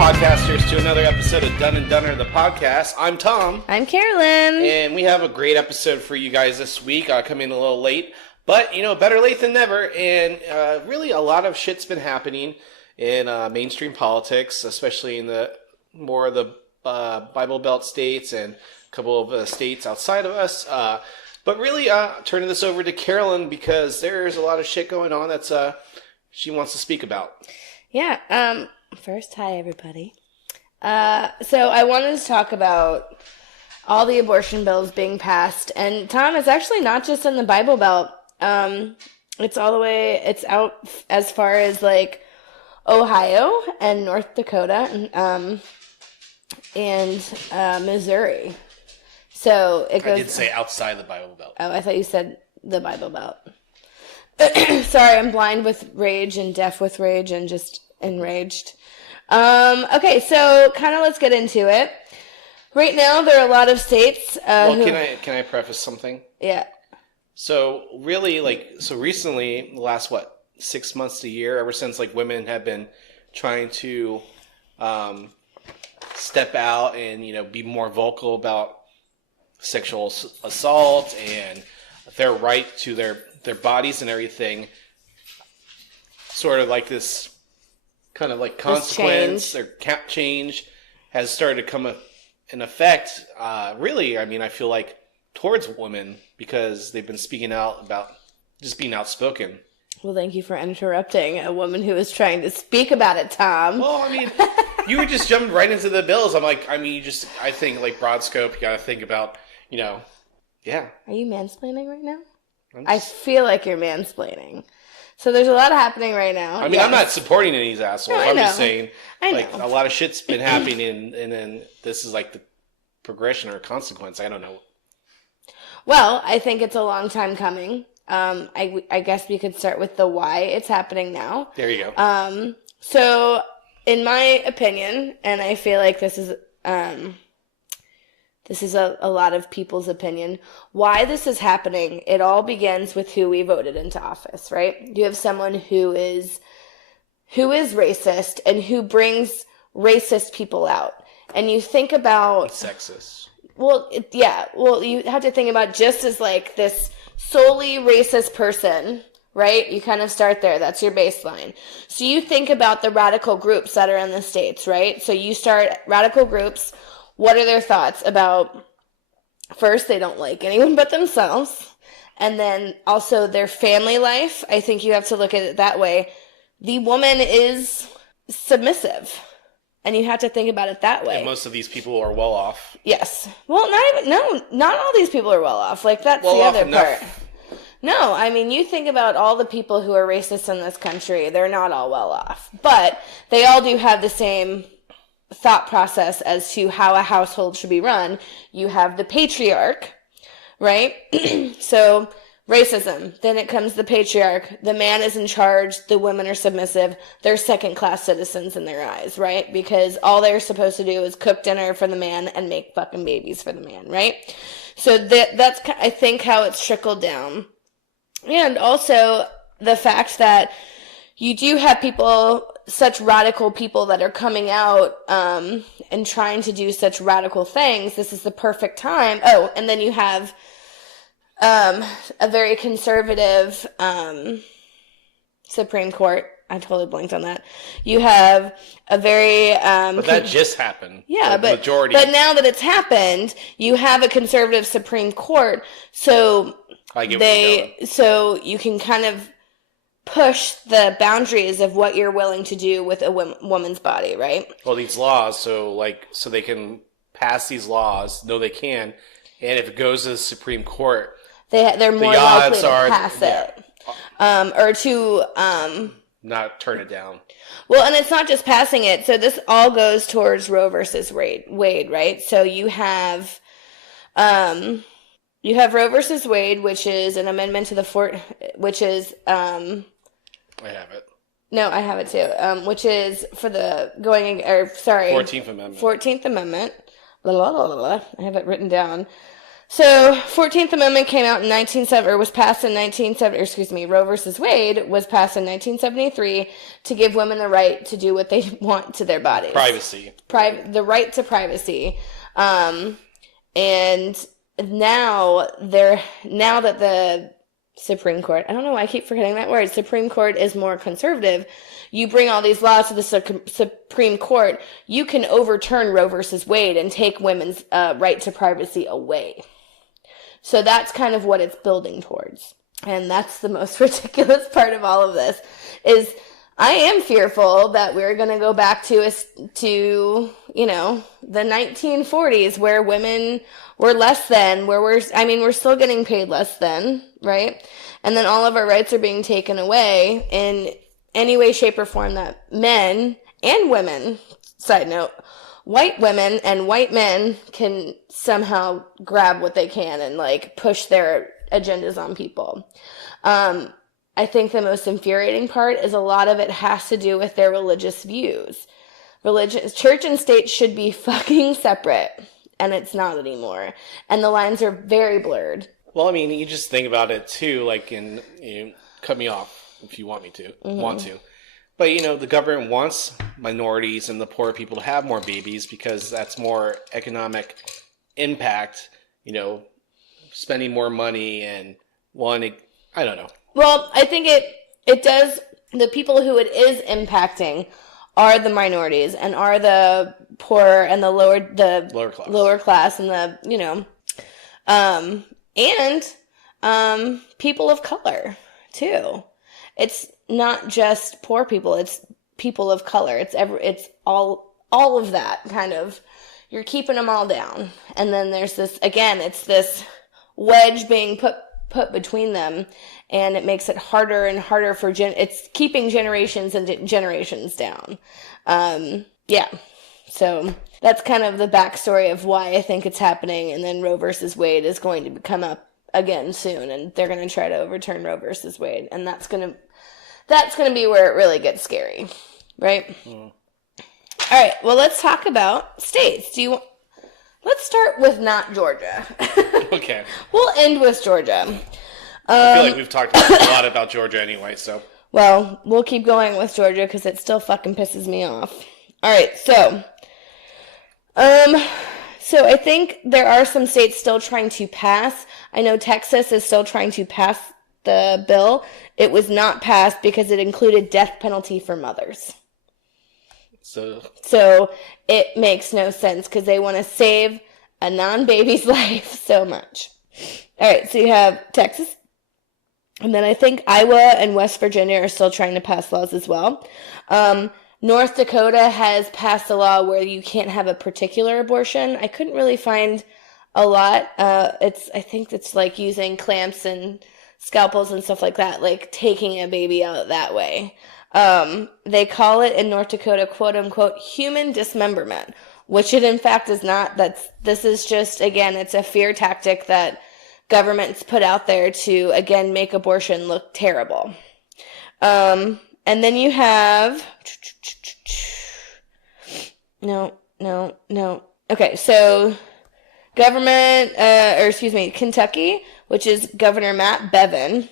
podcasters, to another episode of Dun and Dunner, the podcast. I'm Tom. I'm Carolyn. And we have a great episode for you guys this week. Coming a little late, but, better late than never. And really a lot of shit's been happening in mainstream politics, especially in the more of the Bible Belt states and a couple of states outside of us. But really turning this over to Carolyn because there's a lot of shit going on that's she wants to speak about. Yeah. First, hi, everybody. So I wanted to talk about all the abortion bills being passed. And, Tom, it's actually not just in the Bible Belt. It's all the way, it's out as far as, like, Ohio and North Dakota and Missouri. So it goes... I did say outside the Bible Belt. Oh, I thought you said the Bible Belt. Sorry, I'm blind with rage and deaf with rage and just enraged. Okay, so kind of let's get into it. Right now, there are a lot of states. Can I preface something? Yeah. So really, recently, the last 6 months to a year, ever since women have been trying to step out and be more vocal about sexual assault and their right to their bodies and everything, sort of like this kind of consequence or cap change has started to come in effect. Really, I feel like towards women because they've been speaking out about just being outspoken. Well, thank you for interrupting a woman who was trying to speak about it, Tom. Well, you were just jumping right into the bills. I think broad scope, you got to think about, yeah. Are you mansplaining right now? I feel like you're mansplaining. So there's a lot happening right now. Yes. I'm not supporting any of these assholes. No, I'm just saying, a lot of shit's been happening, and then this is the progression or consequence. I don't know. Well, I think it's a long time coming. I guess we could start with the why it's happening now. There you go. So, in my opinion, and I feel like this is a lot of people's opinion, why this is happening, it all begins with who we voted into office, right? You have someone who is racist and who brings racist people out. And you think about... Sexist. Well, yeah. Well, you have to think about just as this solely racist person, right? You kind of start there. That's your baseline. So you think about the radical groups that are in the states, right? So you start radical groups. What are their thoughts about, first, they don't like anyone but themselves, and then also their family life. I think you have to look at it that way. The woman is submissive, and you have to think about it that way. And most of these people are well off. Yes. Well, not all these people are well off. That's well the other part. No, you think about all the people who are racist in this country. They're not all well off, but they all do have the same thought process as to how a household should be run. You have the patriarch, right? So racism, then it comes the patriarch. The man is in charge, the women are submissive. They're second-class citizens in their eyes, right? Because all they're supposed to do is cook dinner for the man and make fucking babies for the man, right? So that's, I think, how it's trickled down. And also the fact that you do have people, such radical people that are coming out and trying to do such radical things. This is the perfect time. Oh, and then you have a very conservative Supreme Court. I totally blanked on that. You have a very... but that just happened. Yeah, majority. But now that it's happened, you have a conservative Supreme Court. So so you can kind of push the boundaries of what you're willing to do with a woman's body, right? Well, these laws, so they can pass these laws. No, they can, and if it goes to the Supreme Court, they're more likely to pass it, or to not turn it down. Well, and it's not just passing it. So this all goes towards Roe versus Wade, right? So you have Roe versus Wade, which is an amendment to which is I have it. No, I have it too. Which is for the 14th Amendment. 14th Amendment. Blah, blah, blah, blah, blah. I have it written down. So, 14th Amendment came out in 1970, or was passed in 1970, Roe versus Wade was passed in 1973 to give women the right to do what they want to their bodies. Privacy. The right to privacy. And now that the Supreme Court, I don't know why I keep forgetting that word, Supreme Court is more conservative, you bring all these laws to the Supreme Court, you can overturn Roe versus Wade and take women's right to privacy away. So that's kind of what it's building towards. And that's the most ridiculous part of all of this, is I am fearful that we're going to go back to the 1940s where women were less than, we're still getting paid less than, right? And then all of our rights are being taken away in any way, shape, or form that men and women, side note, white women and white men can somehow grab what they can and like push their agendas on people. I think the most infuriating part is a lot of it has to do with their religious views. Church and state should be fucking separate, and it's not anymore. And the lines are very blurred. Well, I mean, you just think about it too, like cut me off if you want me to, want to. But, the government wants minorities and the poor people to have more babies because that's more economic impact, spending more money and wanting, I don't know. Well, I think it does, the people who it is impacting are the minorities and are the poor and the lower class and the, and people of color too. It's not just poor people, it's people of color. It's all of that kind of, you're keeping them all down. And then there's this, again, it's this wedge being put between them, and it makes it harder and harder for it's keeping generations and generations down. Yeah. So that's kind of the backstory of why I think it's happening. And then Roe versus Wade is going to come up again soon, and they're going to try to overturn Roe versus Wade. And that's going to be where it really gets scary. Right? Mm. All right. Well, let's talk about states. Let's start with not Georgia. Okay. We'll end with Georgia. I feel like we've talked a lot about Georgia anyway, so. Well, we'll keep going with Georgia because it still fucking pisses me off. All right, so I think there are some states still trying to pass. I know Texas is still trying to pass the bill. It was not passed because it included death penalty for mothers. So it makes no sense because they want to save a non-baby's life so much. All right, so you have Texas. And then I think Iowa and West Virginia are still trying to pass laws as well. North Dakota has passed a law where you can't have a particular abortion. I couldn't really find a lot. I think it's like using clamps and scalpels and stuff like that, like taking a baby out that way. They call it in North Dakota, quote unquote, human dismemberment, which it in fact is not. This is just, again, it's a fear tactic that governments put out there to, again, make abortion look terrible. And then you have, no. Okay, so Kentucky, which is Governor Matt Bevin.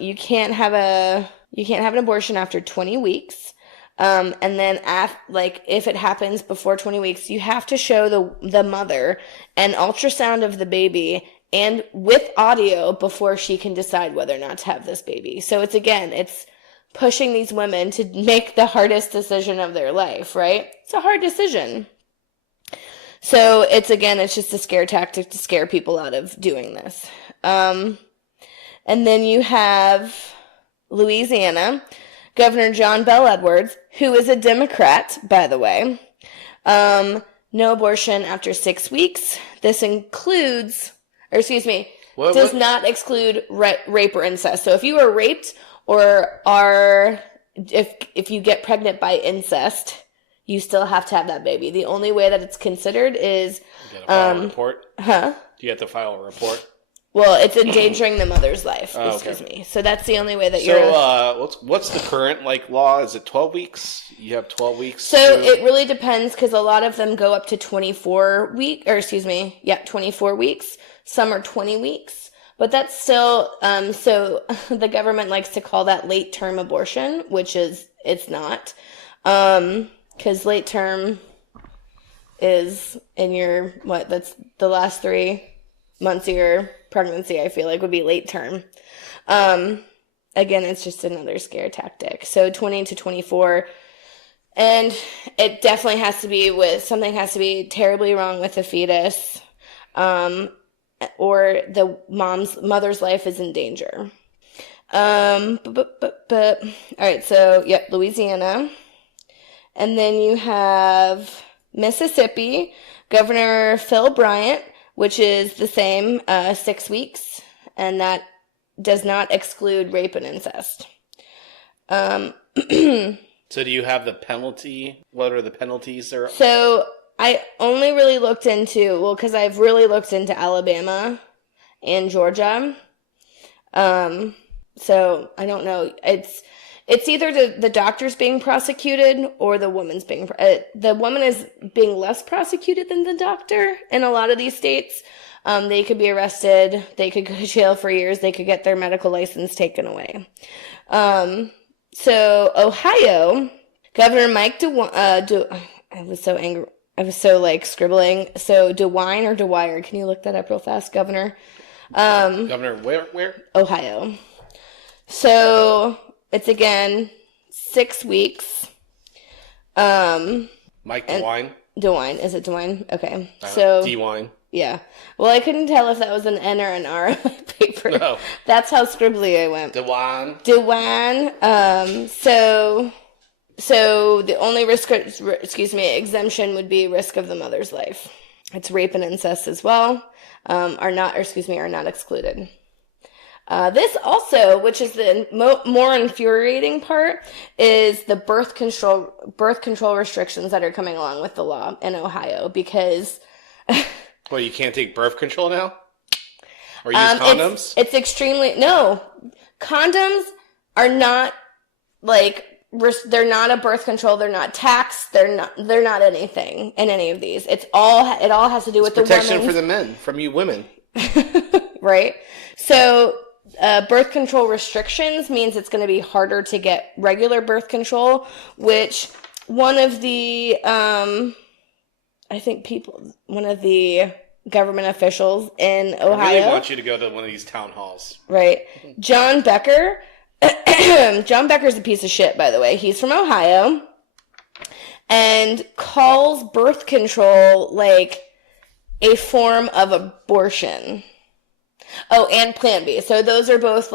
You can't have an abortion after 20 weeks. And then if it happens before 20 weeks, you have to show the mother an ultrasound of the baby and with audio before she can decide whether or not to have this baby. So it's pushing these women to make the hardest decision of their life, right? It's a hard decision. So it's just a scare tactic to scare people out of doing this. And then you have Louisiana, Governor John Bel Edwards, who is a Democrat, by the way. No abortion after 6 weeks. This includes, does not exclude rape or incest. So if you are raped or if you get pregnant by incest, you still have to have that baby. The only way that it's considered is... You gotta file a report? Huh? Do you have to file a report? Well, it's endangering the mother's life, excuse me. So that's the only way that you're... So, what's the current, law? Is it 12 weeks? You have 12 weeks? So it really depends, because a lot of them go up to 24 weeks. Some are 20 weeks. But that's still, so the government likes to call that late-term abortion, which it's not. Because late term is in your, that's the last 3 months of your pregnancy, I feel like would be late term. Again, it's just another scare tactic. So 20 to 24. And it definitely has to be something has to be terribly wrong with the fetus. Or the mother's life is in danger. All right, so, yep, Louisiana. And then you have Mississippi, Governor Phil Bryant, which is the same, 6 weeks, and that does not exclude rape and incest. So do you have the penalty? What are the penalties there? So I only really looked into, because I've really looked into Alabama and Georgia. So I don't know. It's either the doctor's being prosecuted or the woman's being, the woman is being less prosecuted than the doctor in a lot of these states. They could be arrested. They could go to jail for years. They could get their medical license taken away. So Ohio, Governor Mike I was so angry. I was so scribbling. So DeWine or DeWire? Can you look that up real fast, Governor? Governor where? Ohio. So it's again 6 weeks. Mike DeWine. DeWine. Is it DeWine? Okay. So DeWine. Yeah. Well, I couldn't tell if that was an N or an R on my paper. No. That's how scribbly I went. DeWine. So the only exemption would be risk of the mother's life. It's rape and incest as well. Are not excluded. This also, which is the more infuriating part, is the birth control restrictions that are coming along with the law in Ohio, because well, you can't take birth control now? Or use condoms? It's extremely, no. Condoms are not, they're not a birth control, they're not taxed, they're not anything in any of these. It all has to do with the protection for the men, from you women. Right? So, birth control restrictions means it's going to be harder to get regular birth control, which one of the government officials in Ohio. I really want you to go to one of these town halls. Right. John Becker. John Becker's a piece of shit, by the way. He's from Ohio and calls birth control a form of abortion. Oh, and Plan B. So those are both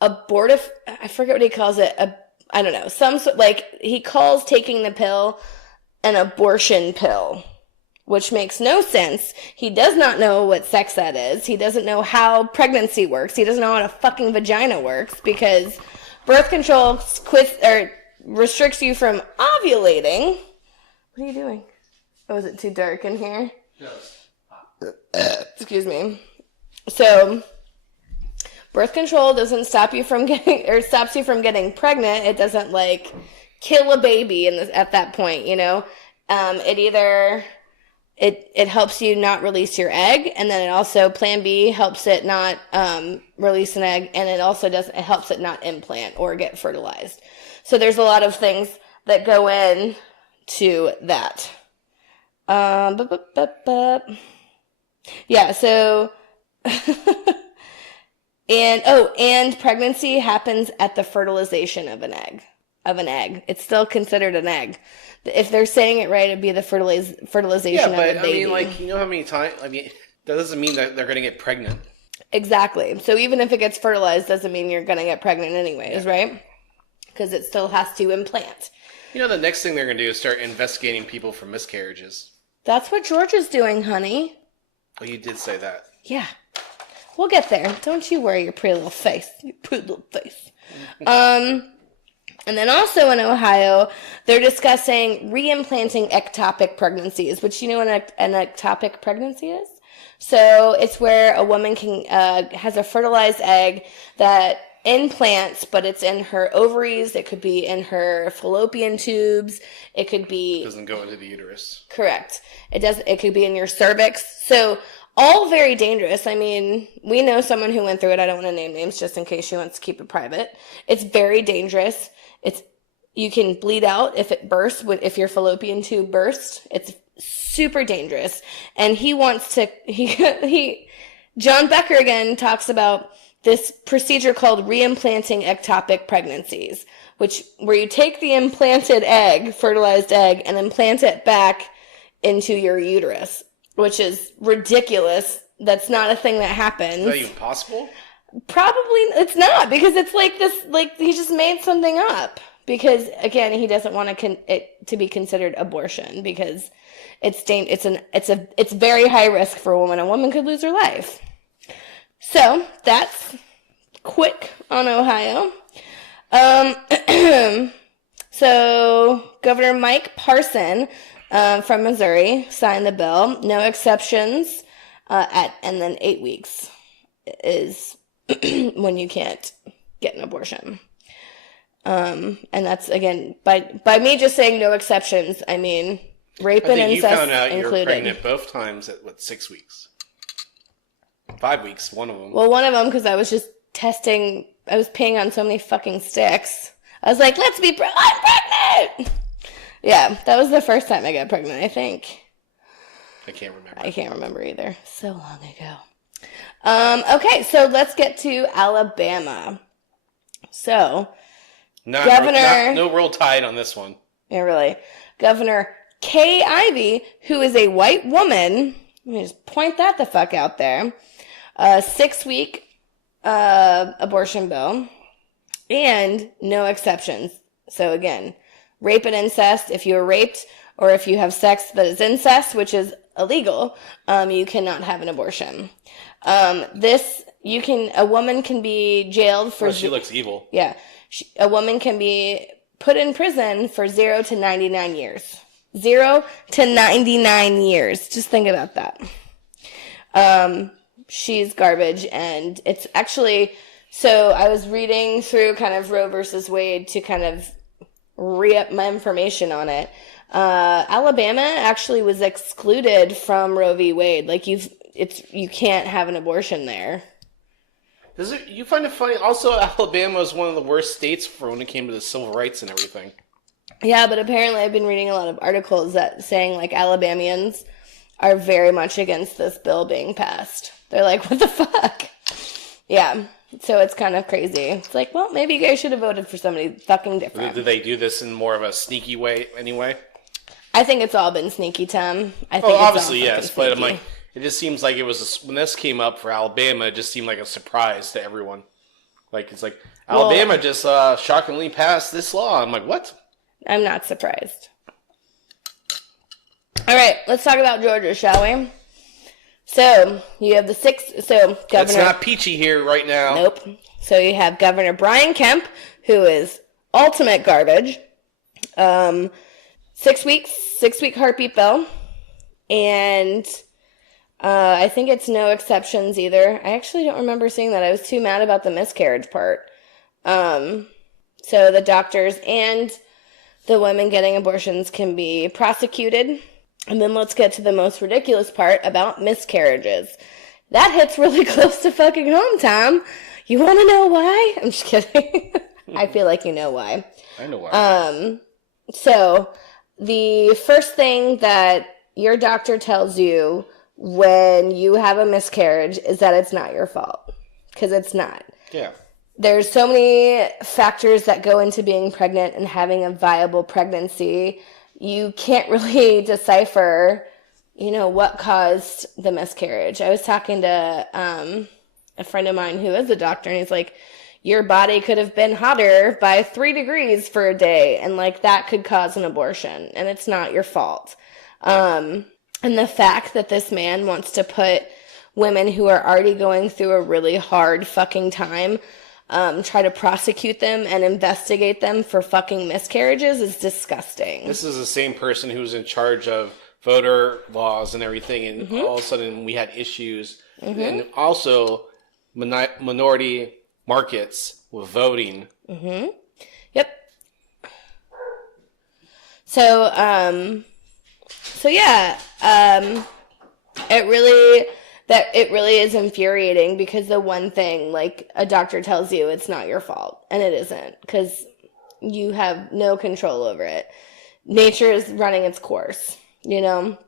abortive. I forget what he calls it. I don't know. He calls taking the pill an abortion pill, which makes no sense. He does not know what sex ed is. He doesn't know how pregnancy works. He doesn't know how a fucking vagina works, because birth control restricts you from ovulating. What are you doing? Oh, is it too dark in here? Yes. Excuse me. So, birth control doesn't stop you from stops you from getting pregnant. It doesn't kill a baby at that point, It either it helps you not release your egg, and then it also, Plan B helps it not release an egg, and it also helps it not implant or get fertilized. So there's a lot of things that go in to that. Yeah, so and pregnancy happens at the fertilization of an egg. It's still considered an egg. If they're saying it right, it'd be the fertilization of a baby. You know how many times, that doesn't mean that they're going to get pregnant. Exactly. So even if it gets fertilized, doesn't mean you're going to get pregnant anyways, right? Because it still has to implant. The next thing they're going to do is start investigating people for miscarriages. That's what Georgia's doing, honey. Oh, you did say that. Yeah. We'll get there. Don't you worry your pretty little face. Your pretty little face. And then also in Ohio, they're discussing reimplanting ectopic pregnancies, which you know what an ectopic pregnancy is? So it's where a woman has a fertilized egg that implants, but it's in her ovaries. It could be in her fallopian tubes. It could be... It doesn't go into the uterus. Correct. It could be in your cervix. So all very dangerous. I mean, we know someone who went through it. I don't want to name names just in case she wants to keep it private. It's very dangerous. You can bleed out if it bursts, if your fallopian tube bursts. It's super dangerous. And he wants to, John Becker again talks about this procedure called reimplanting ectopic pregnancies, where you take the implanted egg, fertilized egg, and implant it back into your uterus, which is ridiculous. That's not a thing that happens. Is that even possible? Probably it's not, because it's like this, like he just made something up. Because again, he doesn't want it to be considered abortion, because it's very high risk for a woman. A woman could lose her life. So that's quick on Ohio. So Governor Mike Parson from Missouri signed the bill. No exceptions. And then 8 weeks is when you can't get an abortion. And that's, again, by me just saying no exceptions, I mean rape and incest included. You found out you were pregnant both times at 6 weeks. 5 weeks, one of them. Well, one of them, because I was just testing, I was peeing on so many fucking sticks. I was like, I'm pregnant! Yeah, that was the first time I got pregnant, I think. I can't remember. I can't remember either. So long ago. Okay, so let's get to Alabama. So... no real tide on this one. Yeah, really. Governor Kay Ivey, who is a white woman, let me just point that the fuck out there, 6-week abortion bill, and no exceptions. So again, rape and incest, if you are raped or if you have sex that is incest, which is illegal, you cannot have an abortion. A woman can be jailed for... Oh, she looks evil. Yeah. A woman can be put in prison for 0 to 99 years. 0 to 99 years. Just think about that. She's garbage, and it's actually... So I was reading through kind of Roe versus Wade to kind of re-up my information on it. Alabama actually was excluded from Roe v. Wade. Like, you can't have an abortion there. You find it funny? Also, Alabama is one of the worst states for when it came to the civil rights and everything. Yeah, but apparently I've been reading a lot of articles that saying, like, Alabamians are very much against this bill being passed. They're like, what the fuck? Yeah, so it's kind of crazy. It's like, well, maybe you guys should have voted for somebody fucking different. Did they do this in more of a sneaky way anyway? I think it's all been sneaky, Tom. Obviously, yes, but I'm like... It just seems like it was, when this came up for Alabama, it just seemed like a surprise to everyone. Like, it's like, Alabama just shockingly passed this law. I'm like, what? I'm not surprised. All right, let's talk about Georgia, shall we? So, you have Governor... It's not peachy here right now. Nope. So, you have Governor Brian Kemp, who is ultimate garbage. 6-week heartbeat bill. And... I think it's no exceptions either. I actually don't remember seeing that. I was too mad about the miscarriage part. So the doctors and the women getting abortions can be prosecuted. And then let's get to the most ridiculous part about miscarriages. That hits really close to fucking home, Tom. You want to know why? I'm just kidding. I feel like you know why. I know why. So the first thing that your doctor tells you when you have a miscarriage is that it's not your fault. Because it's not. Yeah. There's so many factors that go into being pregnant and having a viable pregnancy. You can't really decipher, what caused the miscarriage. I was talking to a friend of mine who is a doctor, and he's like, your body could have been hotter by 3 degrees for a day, and that could cause an abortion, and it's not your fault. And the fact that this man wants to put women who are already going through a really hard fucking time, try to prosecute them and investigate them for fucking miscarriages is disgusting. This is the same person who's in charge of voter laws and everything, and all of a sudden we had issues. And also minority markets with voting. Mm-hmm. Yep. So yeah, it really is infuriating because the one thing, like, a doctor tells you it's not your fault, and it isn't, because you have no control over it. Nature is running its course, you know?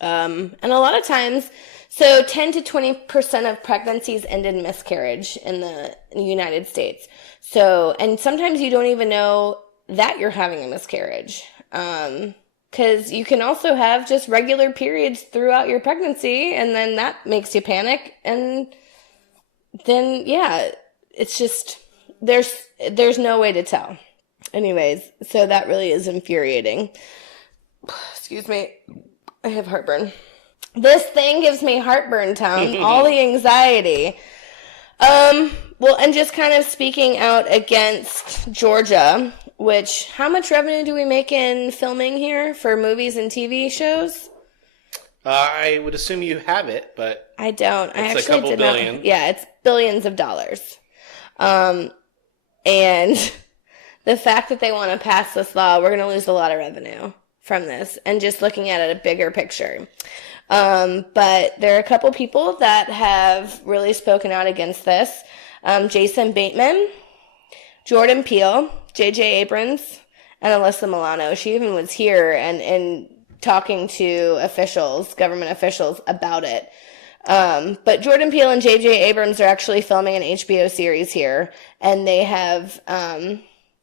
And a lot of times, so 10 to 20% of pregnancies end in miscarriage in the United States. So, and sometimes you don't even know that you're having a miscarriage. Because you can also have just regular periods throughout your pregnancy, and then that makes you panic, and then, yeah, it's just, there's no way to tell. Anyways, so that really is infuriating. Excuse me. I have heartburn. This thing gives me heartburn, Tom. All the anxiety. Well, and just kind of speaking out against Georgia, which, how much revenue do we make in filming here for movies and TV shows? I would assume you have it, but I don't. It's I actually a couple did billion. Not, yeah, it's billions of dollars. And the fact that they want to pass this law, we're going to lose a lot of revenue from this, and just looking at it a bigger picture. But there are a couple people that have really spoken out against this. Jason Bateman, Jordan Peele, J.J. Abrams, and Alyssa Milano. She even was here and talking to officials, government officials, about it. But Jordan Peele and J.J. Abrams are actually filming an HBO series here, and they have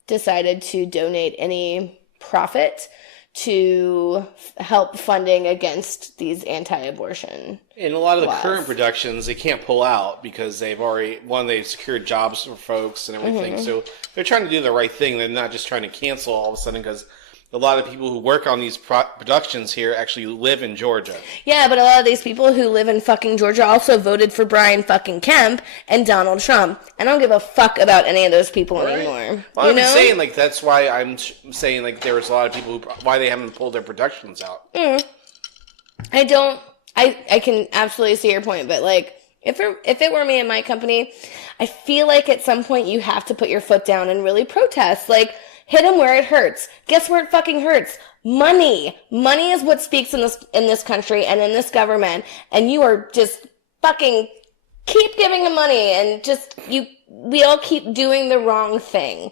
decided to donate any profit to help funding against these anti-abortion in a lot of the laws. current productions, they can't pull out because they've secured jobs for folks and everything. Mm-hmm. So they're trying to do the right thing. They're not just trying to cancel all of a sudden, because a lot of people who work on these productions here actually live in Georgia. Yeah, but a lot of these people who live in fucking Georgia also voted for Brian fucking Kemp and Donald Trump. And I don't give a fuck about any of those people anymore. Well, I'm saying, like, that's why I'm saying, like, there was a lot of people why they haven't pulled their productions out. I can absolutely see your point, but, like, if it were me and my company, I feel like at some point you have to put your foot down and really protest. Like, hit them where it hurts. Guess where it fucking hurts? Money. Money is what speaks in this country and in this government, and you are just fucking keep giving them money, and we all keep doing the wrong thing.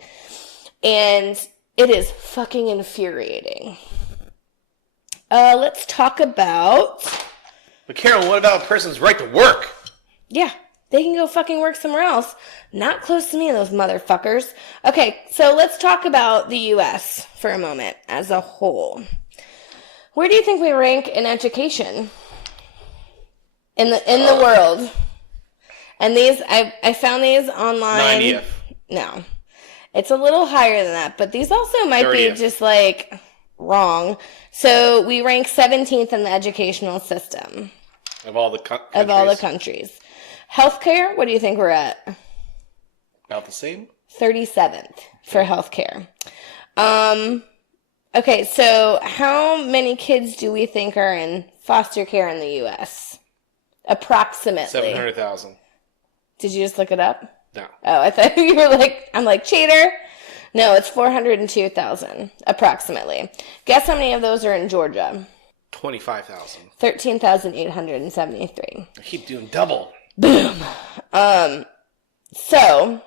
And it is fucking infuriating. Let's talk about... But Carol, what about a person's right to work? Yeah. They can go fucking work somewhere else. Not close to me, those motherfuckers. Okay, so let's talk about the U.S. for a moment as a whole. Where do you think we rank in education in the world? And these, I found these online. 90th. No. It's a little higher than that, but these also might 30th. be just, like, wrong. So we rank 17th in the educational system. Of all the countries. Of all the countries. Healthcare, what do you think we're at? About the same? 37th for healthcare. Okay, so how many kids do we think are in foster care in the U.S.? Approximately. 700,000. Did you just look it up? No. Oh, I thought you were like, I'm like, cheater. No, it's 402,000, approximately. Guess how many of those are in Georgia? 25,000. 13,873. I keep doing double. Boom. So,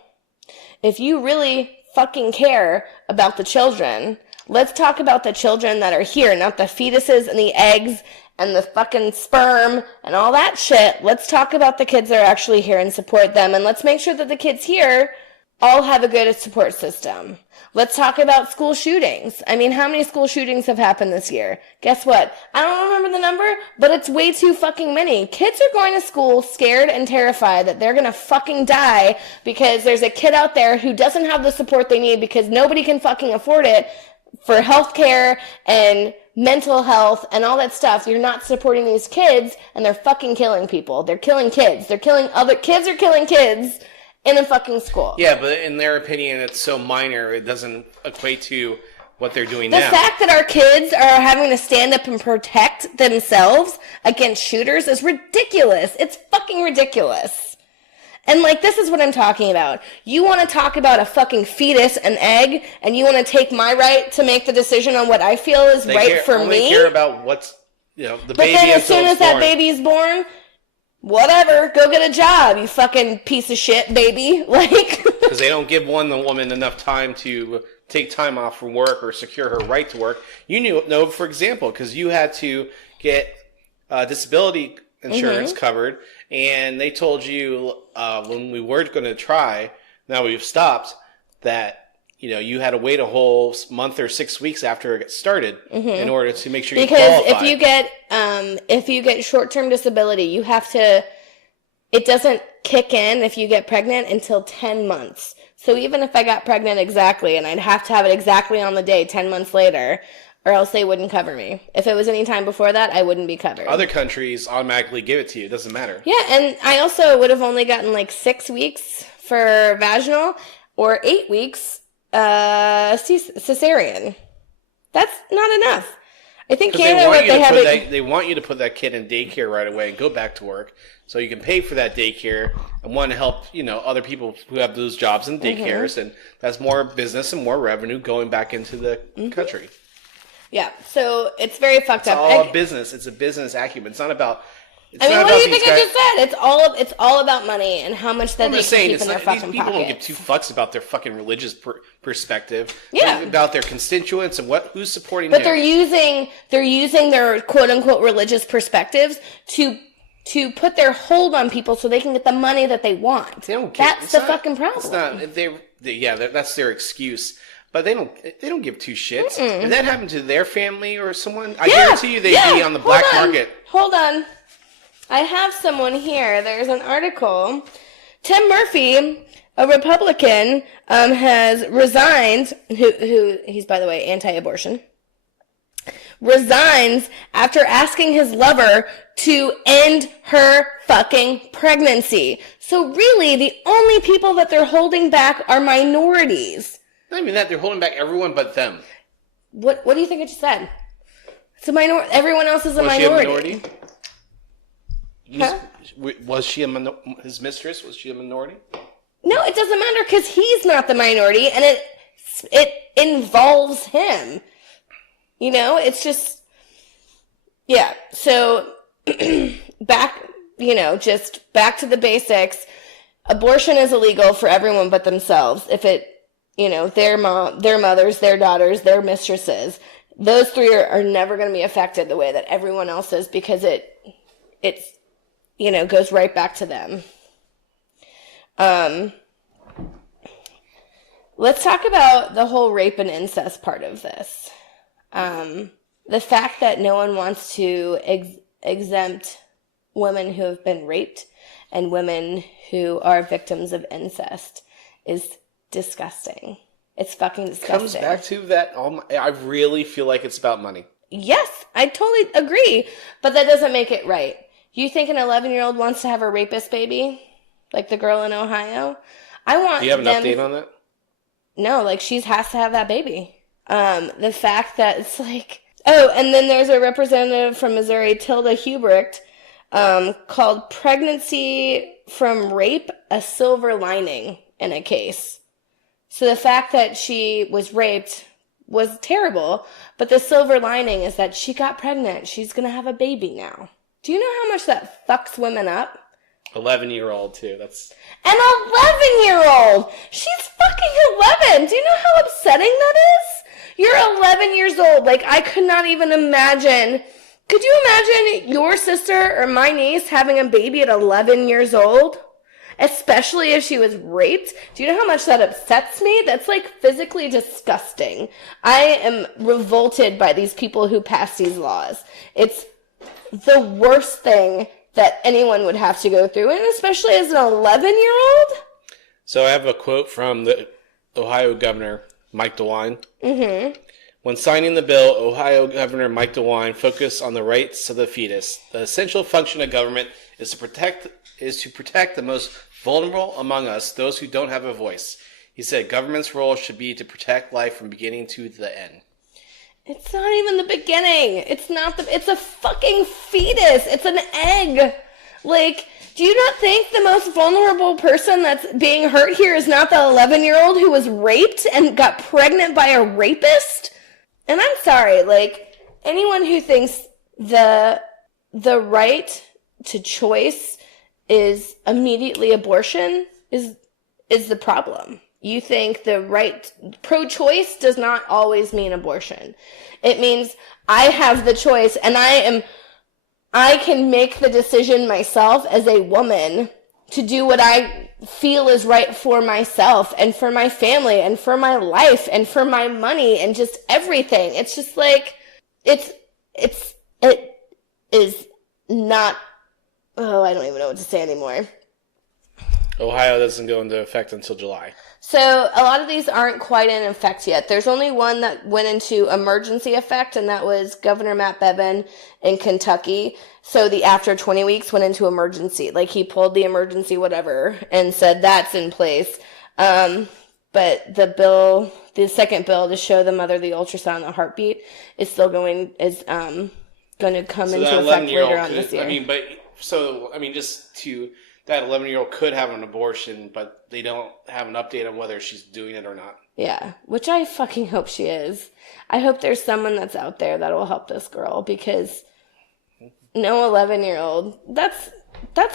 if you really fucking care about the children, let's talk about the children that are here, not the fetuses and the eggs and the fucking sperm and all that shit. Let's talk about the kids that are actually here and support them, and let's make sure that the kids here all have a good support system. Let's talk about school shootings. I mean, how many school shootings have happened this year? Guess what? I don't remember the number, but it's way too fucking many. Kids are going to school scared and terrified that they're going to fucking die because there's a kid out there who doesn't have the support they need because nobody can fucking afford it for healthcare and mental health and all that stuff. You're not supporting these kids, and they're fucking killing people. They're killing kids. They're killing other kids are killing kids in a fucking school. Yeah, but in their opinion, it's so minor, it doesn't equate to what they're doing now. The fact that our kids are having to stand up and protect themselves against shooters is ridiculous. It's fucking ridiculous. And, like, this is what I'm talking about. You want to talk about a fucking fetus, an egg, and you want to take my right to make the decision on what I feel is right for me? They care about what's, the baby. But then as soon as that baby's born, whatever, go get a job, you fucking piece of shit, baby. Like, because they don't give the woman enough time to take time off from work or secure her right to work. You know, for example, because you had to get disability insurance covered, and they told you when we were going to try, now we've stopped, that you had to wait a whole month or 6 weeks after it gets started in order to make sure you qualify. Because if you get short-term disability, you have to. It doesn't kick in if you get pregnant until 10 months. So even if I got pregnant exactly, and I'd have to have it exactly on the day 10 months later, or else they wouldn't cover me. If it was any time before that, I wouldn't be covered. Other countries automatically give it to you. It doesn't matter. Yeah, and I also would have only gotten like 6 weeks for vaginal or 8 weeks cesarean. That's not enough. I think Canada, they want you to put that kid in daycare right away and go back to work, so you can pay for that daycare and want to help other people who have those jobs in daycares, and that's more business and more revenue going back into the country. Yeah, so it's very fucked up. It's all business. It's a business acumen. It's not about. What do you think I just said? It's all about money and how much that they can keep in their fucking these people pockets. don't give two fucks about their fucking religious perspective. Yeah, about their constituents and who's supporting. But they're using their quote unquote religious perspectives to put their hold on people so they can get the money that they want. They don't care. That's the fucking problem. It's not. That's their excuse. But they don't give two shits. If that happened to their family or someone, I guarantee you they'd be on the black market. Hold on. I have someone here. There's an article. Tim Murphy, a Republican, has resigned, who he's, by the way, anti-abortion, resigns after asking his lover to end her fucking pregnancy. So really, the only people that they're holding back are minorities. Not even that, they're holding back everyone but them. What do you think I just said? It's a minority. Everyone else is a minority. Huh? Was she his mistress? Was she a minority? No, it doesn't matter because he's not the minority, and it involves him. It's just So back to the basics. Abortion is illegal for everyone but themselves. If it, their mothers, their daughters, their mistresses, those three are never going to be affected the way that everyone else is because it's goes right back to them. Let's talk about the whole rape and incest part of this. The fact that no one wants to exempt women who have been raped and women who are victims of incest is disgusting. It's fucking disgusting. It comes back to that. I really feel like it's about money. Yes, I totally agree, but that doesn't make it right. You think an 11-year-old wants to have a rapist baby? Like the girl in Ohio? Do you have an update on that? No, she has to have that baby. The fact that it's like... Oh, and then there's a representative from Missouri, Tilda Hubricht, called Pregnancy from Rape a Silver Lining in a case. So the fact that she was raped was terrible, but the silver lining is that she got pregnant. She's going to have a baby now. Do you know how much that fucks women up? 11-year-old, too. That's an 11-year-old! She's fucking 11! Do you know how upsetting that is? You're 11 years old. I could not even imagine. Could you imagine your sister or my niece having a baby at 11 years old? Especially if she was raped. Do you know how much that upsets me? That's physically disgusting. I am revolted by these people who pass these laws. It's the worst thing that anyone would have to go through, and especially as an 11-year-old. So I have a quote from the Ohio Governor, Mike DeWine. Mm-hmm. When signing the bill, Ohio Governor Mike DeWine focused on the rights of the fetus. The essential function of government is to protect the most vulnerable among us, those who don't have a voice. He said government's role should be to protect life from beginning to the end. It's not even the beginning. It's a fucking fetus. It's an egg. Do you not think the most vulnerable person that's being hurt here is not the 11-year-old who was raped and got pregnant by a rapist? And I'm sorry, like, anyone who thinks the right to choice is immediately abortion is the problem. You think the right, pro-choice does not always mean abortion. It means I have the choice and I can make the decision myself as a woman to do what I feel is right for myself and for my family and for my life and for my money and just everything. It's just like, it is not, I don't even know what to say anymore. Ohio doesn't go into effect until July. So a lot of these aren't quite in effect yet. There's only one that went into emergency effect, and that was Governor Matt Bevin in Kentucky. So the after 20 weeks went into emergency. Like, he pulled the emergency whatever and said that's in place. But the second bill to show the mother the ultrasound and the heartbeat is still going to come into effect later on this year. That 11-year-old could have an abortion, but they don't have an update on whether she's doing it or not. Yeah, which I fucking hope she is. I hope there's someone that's out there that will help this girl, because no 11-year-old, that's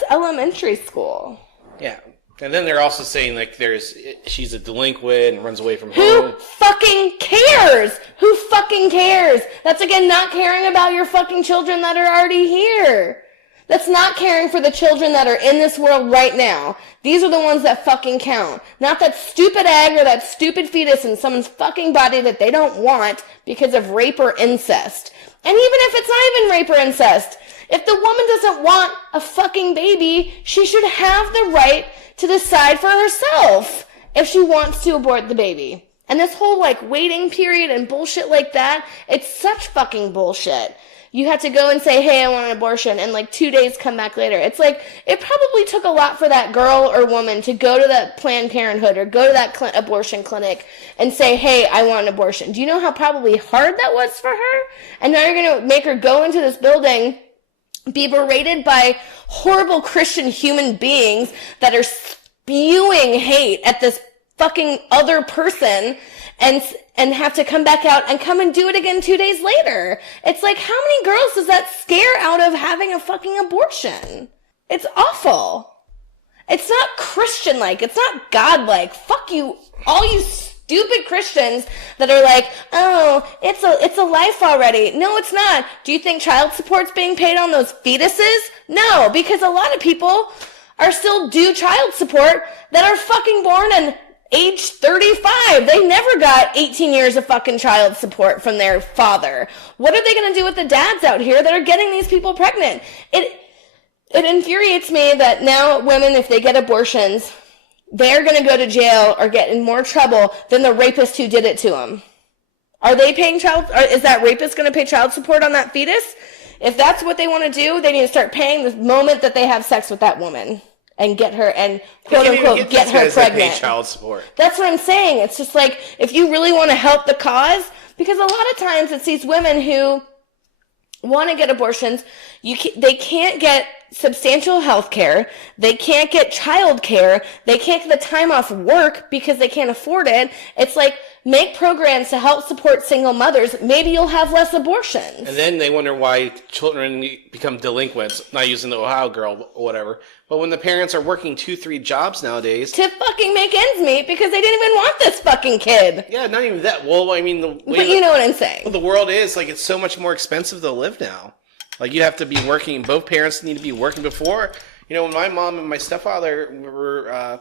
elementary school. Yeah. And then they're also saying, like, she's a delinquent and runs away from home. Who fucking cares? Who fucking cares? That's, again, not caring about your fucking children that are already here. That's not caring for the children that are in this world right now. These are the ones that fucking count. Not that stupid egg or that stupid fetus in someone's fucking body that they don't want because of rape or incest. And even if it's not even rape or incest, if the woman doesn't want a fucking baby, she should have the right to decide for herself if she wants to abort the baby. And this whole, like, waiting period and bullshit like that, it's such fucking bullshit. You have to go and say, hey, I want an abortion, and, like, 2 days come back later. It's like, it probably took a lot for that girl or woman to go to that Planned Parenthood or go to that abortion clinic and say, hey, I want an abortion. Do you know how probably hard that was for her? And now you're going to make her go into this building, be berated by horrible Christian human beings that are spewing hate at this fucking other person, and have to come back out and come and do it again 2 days later. It's like, how many girls does that scare out of having a fucking abortion? It's awful. It's not Christian-like. It's not God-like. Fuck you, all you stupid Christians that are like, oh, it's a life already. No, it's not. Do you think child support's being paid on those fetuses? No, because a lot of people are still due child support that are fucking born and age 35. They never got 18 years of fucking child support from their father. What are they going to do with the dads out here that are getting these people pregnant? It infuriates me that now women, if they get abortions, they're going to go to jail or get in more trouble than the rapist who did it to them. Are they paying is that rapist going to pay child support on that fetus? If that's what they want to do, they need to start paying the moment that they have sex with that woman. And get her, and quote unquote, get her pregnant. Child support. That's what I'm saying. It's just like, if you really want to help the cause, because a lot of times it's these women who want to get abortions, they can't get substantial health care, they can't get child care, they can't get the time off work because they can't afford it. It's like, make programs to help support single mothers. Maybe you'll have less abortions. And then they wonder why children become delinquents, not using the Ohio girl or whatever. But when the parents are working 2-3 jobs nowadays to fucking make ends meet because they didn't even want this fucking kid. Yeah, not even that. Well, I mean, but you know what I'm saying. The world is, like, it's so much more expensive to live now. Like, you have to be working. Both parents need to be working before. You know, when my mom and my stepfather were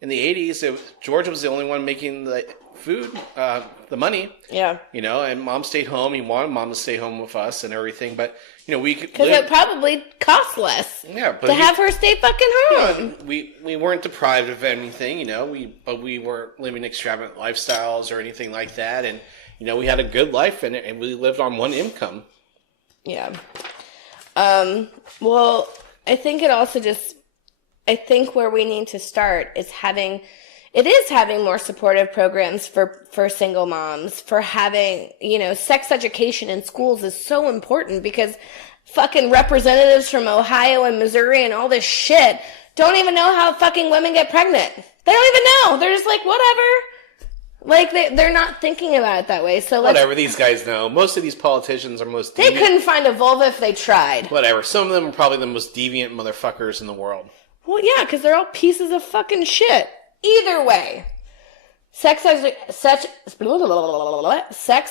in the 80s, George was the only one making the food, the money. Yeah. You know, and mom stayed home. He wanted mom to stay home with us and everything, but you know, we could because it probably cost less. Yeah, but to have her stay fucking home. You know, we weren't deprived of anything. You know, we weren't living extravagant lifestyles or anything like that, and you know, we had a good life and we lived on one income. Yeah. Well, I think it also I think where we need to start is having more supportive programs for single moms, for having, you know, sex education in schools is so important because fucking representatives from Ohio and Missouri and all this shit don't even know how fucking women get pregnant. They don't even know. They're just like, whatever. Like, they're not thinking about it that way. So whatever, these guys know. Most of these politicians are most They couldn't find a vulva if they tried. Whatever. Some of them are probably the most deviant motherfuckers in the world. Well, yeah, because they're all pieces of fucking shit. Either way. Sex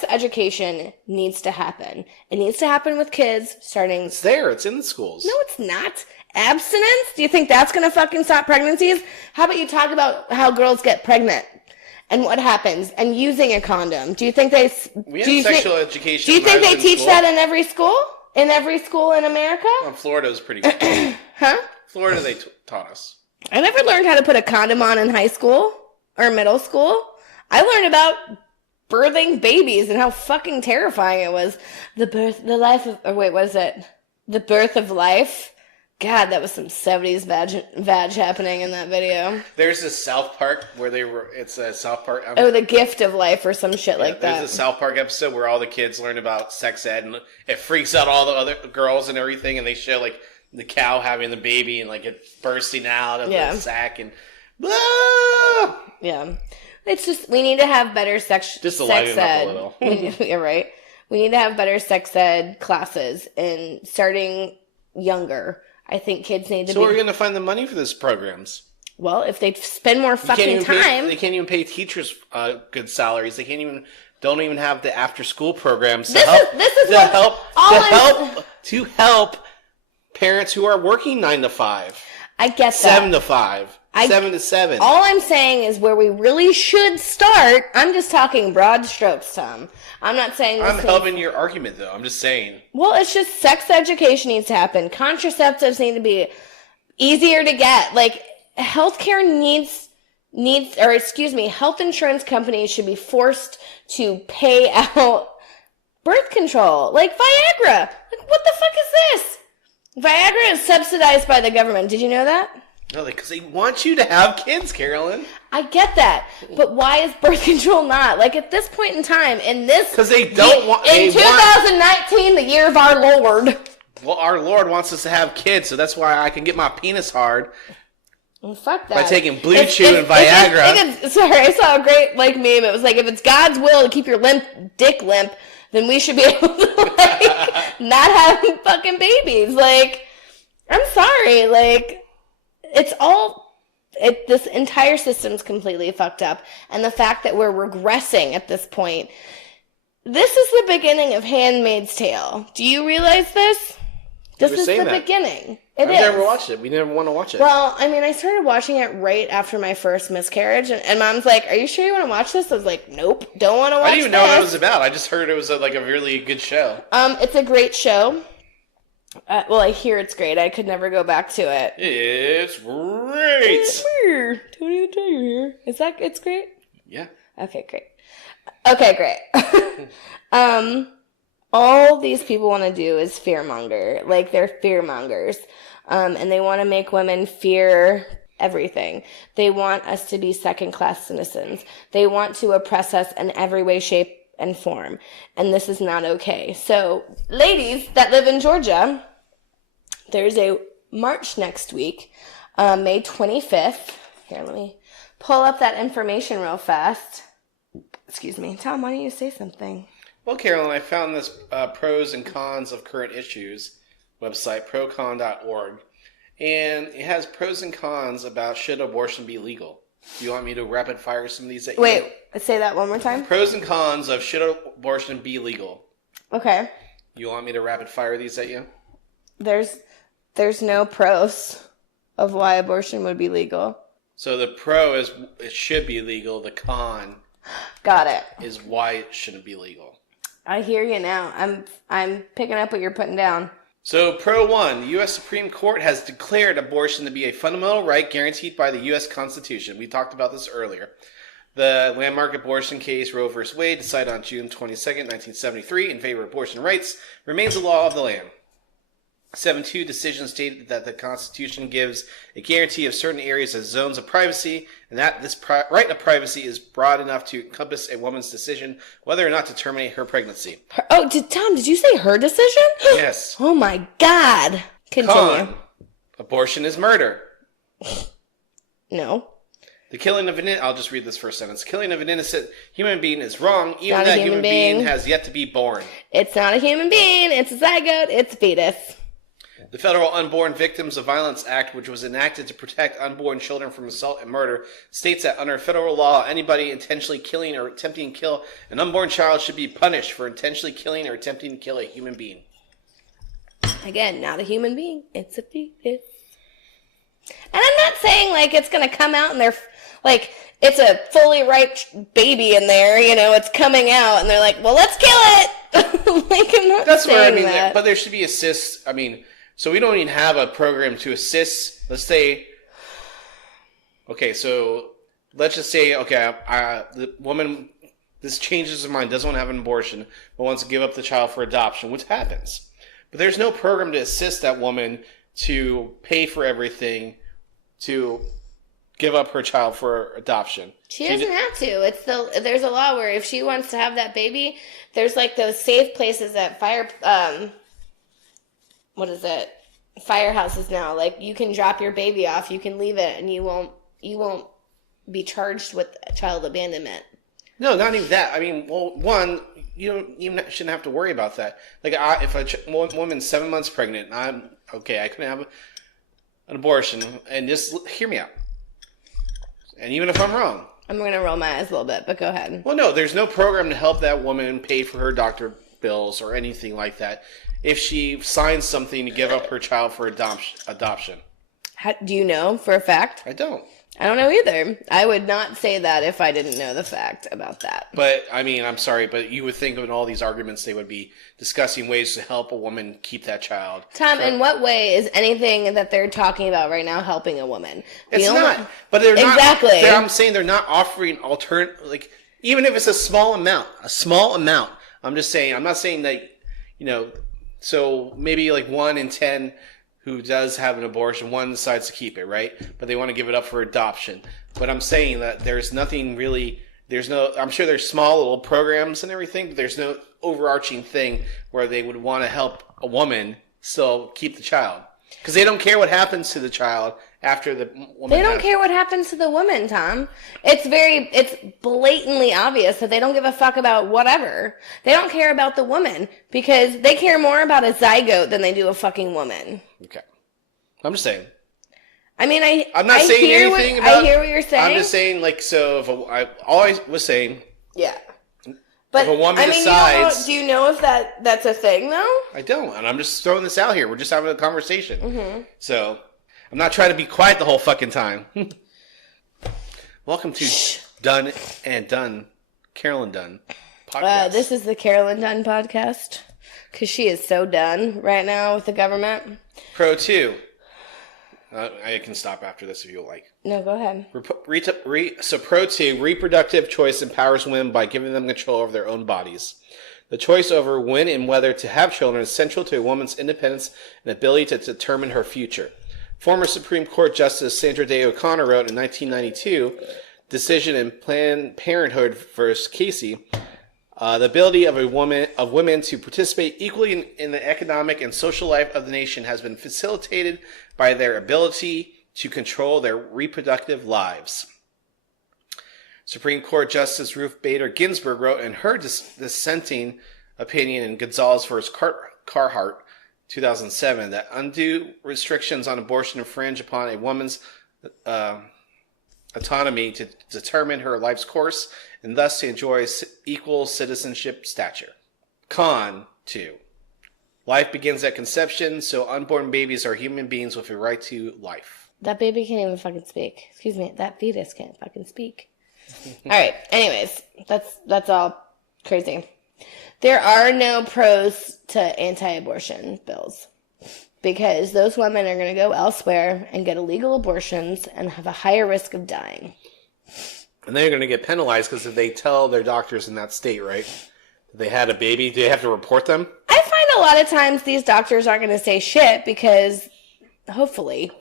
education needs to happen. It needs to happen with kids starting... It's there. It's in the schools. No, it's not. Abstinence? Do you think that's going to fucking stop pregnancies? How about you talk about how girls get pregnant and what happens and using a condom? Do you think they... We have sexual education. Do you think they teach that in every school? In every school in America? Well, Florida's pretty good. Huh? Florida, they taught us. I never learned how to put a condom on in high school or middle school. I learned about birthing babies and how fucking terrifying it was. The birth of life. God, that was some 70s vag happening in that video. There's a South Park where it's a South Park. The gift of life or some shit like that. There's a South Park episode where all the kids learn about sex ed and it freaks out all the other girls and everything, and they show like the cow having the baby and like it's bursting out of the sack and ah! Yeah. It's just, we need to have better sex ed. Just to lighten up a little. You're right. We need to have better sex ed classes and starting younger. I think kids need to So where are we going to find the money for these programs? Well, if they spend more fucking time. They can't even pay teachers good salaries. They don't even have the after school programs to help parents who are working 9 to 5. I get that. 7 to 5. 7 to 7. All I'm saying is where we really should start. I'm just talking broad strokes, Tom. I'm not saying I'm helping your argument, though. I'm just saying. Well, it's just sex education needs to happen. Contraceptives need to be easier to get. Like, healthcare health insurance companies should be forced to pay out birth control. Like Viagra. Like, what the fuck is this? Viagra is subsidized by the government. Did you know that? No, because they want you to have kids, Carolyn. I get that, but why is birth control not? Like, at this point in time, because they don't want... In 2019, the year of our Lord. Well, our Lord wants us to have kids, so that's why I can get my penis hard. Well, fuck that. By taking Blue Chew and Viagra. Sorry, I saw a great, meme. It was like, if it's God's will to keep your dick limp, then we should be able to, not have fucking babies. Like, I'm sorry, this entire system's completely fucked up. And the fact that we're regressing at this point, this is the beginning of Handmaid's Tale. Do you realize this? This is the beginning. I've never watched it. We never want to watch it. Well, I mean, I started watching it right after my first miscarriage, and Mom's like, "Are you sure you want to watch this?" I was like, "Nope, don't want to watch this." I didn't even know what it was about. I just heard it was a really good show. It's a great show. Well, I hear it's great. I could never go back to it. It's great. Don't even tell you here. It's great? Yeah. Okay, great. All these people want to do is fearmonger. Like, they're fearmongers. And they want to make women fear everything. They want us to be second-class citizens. They want to oppress us in every way, shape, and form. And this is not okay. So, ladies that live in Georgia, there's a march next week, May 25th. Here, let me pull up that information real fast. Excuse me. Tom, why don't you say something? Well, Carolyn, I found this pros and cons of current issues website, procon.org, and it has pros and cons about should abortion be legal. Do you want me to rapid fire some of these at you? Wait, say that one more time. Pros and cons of should abortion be legal. Okay. You want me to rapid fire these at you? There's no pros of why abortion would be legal. So the pro is it should be legal. The con, got it, is why it shouldn't be legal. I hear you now. I'm picking up what you're putting down. So, Pro 1, the U.S. Supreme Court has declared abortion to be a fundamental right guaranteed by the U.S. Constitution. We talked about this earlier. The landmark abortion case Roe v. Wade, decided on June 22, 1973, in favor of abortion rights, remains the law of the land. 7.2 decision stated that the Constitution gives a guarantee of certain areas as zones of privacy, and that this right of privacy is broad enough to encompass a woman's decision whether or not to terminate her pregnancy. Tom, did you say her decision? Yes. Oh my God. Continue. Con, abortion is murder. No. The killing of I'll just read this first sentence. Killing of an innocent human being is wrong, even not that human being has yet to be born. It's not a human being. It's a zygote. It's a fetus. The Federal Unborn Victims of Violence Act, which was enacted to protect unborn children from assault and murder, states that under federal law, anybody intentionally killing or attempting to kill an unborn child should be punished for intentionally killing or attempting to kill a human being. Again, not a human being. It's a fetus. And I'm not saying, like, it's going to come out and they're, like, it's a fully ripe baby in there, you know, it's coming out, and they're like, well, let's kill it! Like, I'm not That's saying where, I mean, that. but there should be assists, I mean, so we don't even have a program to assist, let's say, okay, so let's just say, okay, the woman, this changes her mind, doesn't want to have an abortion, but wants to give up the child for adoption, which happens. But there's no program to assist that woman to pay for everything to give up her child for adoption. She doesn't have to. There's a law where if she wants to have that baby, there's like those safe places at firehouses now. Like, you can drop your baby off, you can leave it, and you won't be charged with child abandonment. No, not even that. I mean, well, one, shouldn't have to worry about that. Like, if a woman's 7 months pregnant, and I couldn't have an abortion, and just hear me out. And even if I'm wrong. I'm going to roll my eyes a little bit, but go ahead. Well, no, there's no program to help that woman pay for her doctor bills or anything like that if she signs something to give up her child for adoption. Do you know for a fact? I don't. I don't know either. I would not say that if I didn't know the fact about that. But, I mean, I'm sorry, but you would think in all these arguments they would be discussing ways to help a woman keep that child. Tom, in what way is anything that they're talking about right now helping a woman? It's not. But they're not. Exactly. I'm saying they're not offering like, even if it's a small amount. I'm just saying, I'm not saying that, so maybe like 1 in 10 who does have an abortion, one decides to keep it, right? But they want to give it up for adoption. But I'm saying that there's nothing really, I'm sure there's small little programs and everything, but there's no overarching thing where they would want to help a woman still keep the child. Because they don't care what happens to the child after the woman. They don't care what happens to the woman, Tom. It's blatantly obvious that they don't give a fuck about whatever. They don't care about the woman because they care more about a zygote than they do a fucking woman. Okay. I'm just saying. I mean, I'm not saying anything about. I hear what you're saying. I'm just saying, like, so if all I was saying. Yeah. But, if a woman decides... do you know if that's a thing, though? I don't, and I'm just throwing this out here. We're just having a conversation. Mm-hmm. So, I'm not trying to be quiet the whole fucking time. Welcome to Done and Done, Carolyn Dunn podcast. This is the Carolyn Dunn podcast, because she is so done right now with the government. Pro 2. I can stop after this if you like. No, go ahead. So Pro 2, reproductive choice empowers women by giving them control over their own bodies. The choice over when and whether to have children is central to a woman's independence and ability to determine her future. Former Supreme Court Justice Sandra Day O'Connor wrote in 1992, decision in Planned Parenthood versus Casey, the ability of women to participate equally in the economic and social life of the nation has been facilitated by their ability to control their reproductive lives. Supreme Court Justice Ruth Bader Ginsburg wrote in her dissenting opinion in Gonzalez versus Carhart, 2007, that undue restrictions on abortion infringe upon a woman's autonomy to determine her life's course and thus to enjoy equal citizenship stature. Con 2. Life begins at conception, so unborn babies are human beings with a right to life. That baby can't even fucking speak. Excuse me, that fetus can't fucking speak. All right, anyways, that's all crazy. There are no pros to anti-abortion bills because those women are going to go elsewhere and get illegal abortions and have a higher risk of dying. And they're going to get penalized because if they tell their doctors in that state, right, that they had a baby, do they have to report them? I find a lot of times these doctors aren't going to say shit because, hopefully,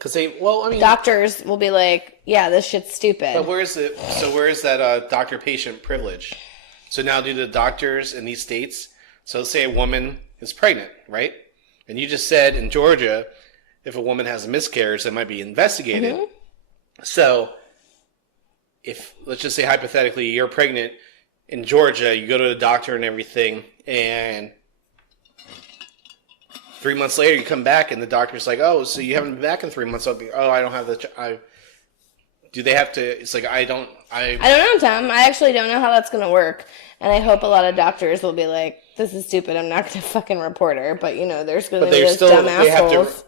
doctors will be like, yeah, this shit's stupid. But where is that doctor-patient privilege? So now do the doctors in these states, so let's say a woman is pregnant, right? And you just said in Georgia, if a woman has a miscarriage, that might be investigated. Mm-hmm. So if, let's just say hypothetically, you're pregnant in Georgia, you go to the doctor and everything, and 3 months later you come back and the doctor's like, oh, so you haven't been back in 3 months. I'll be, I don't have do they have to, it's like, I don't know, Tom. I actually don't know how that's going to work. And I hope a lot of doctors will be like, this is stupid. I'm not going to fucking report her. But, there's going to be those dumb assholes.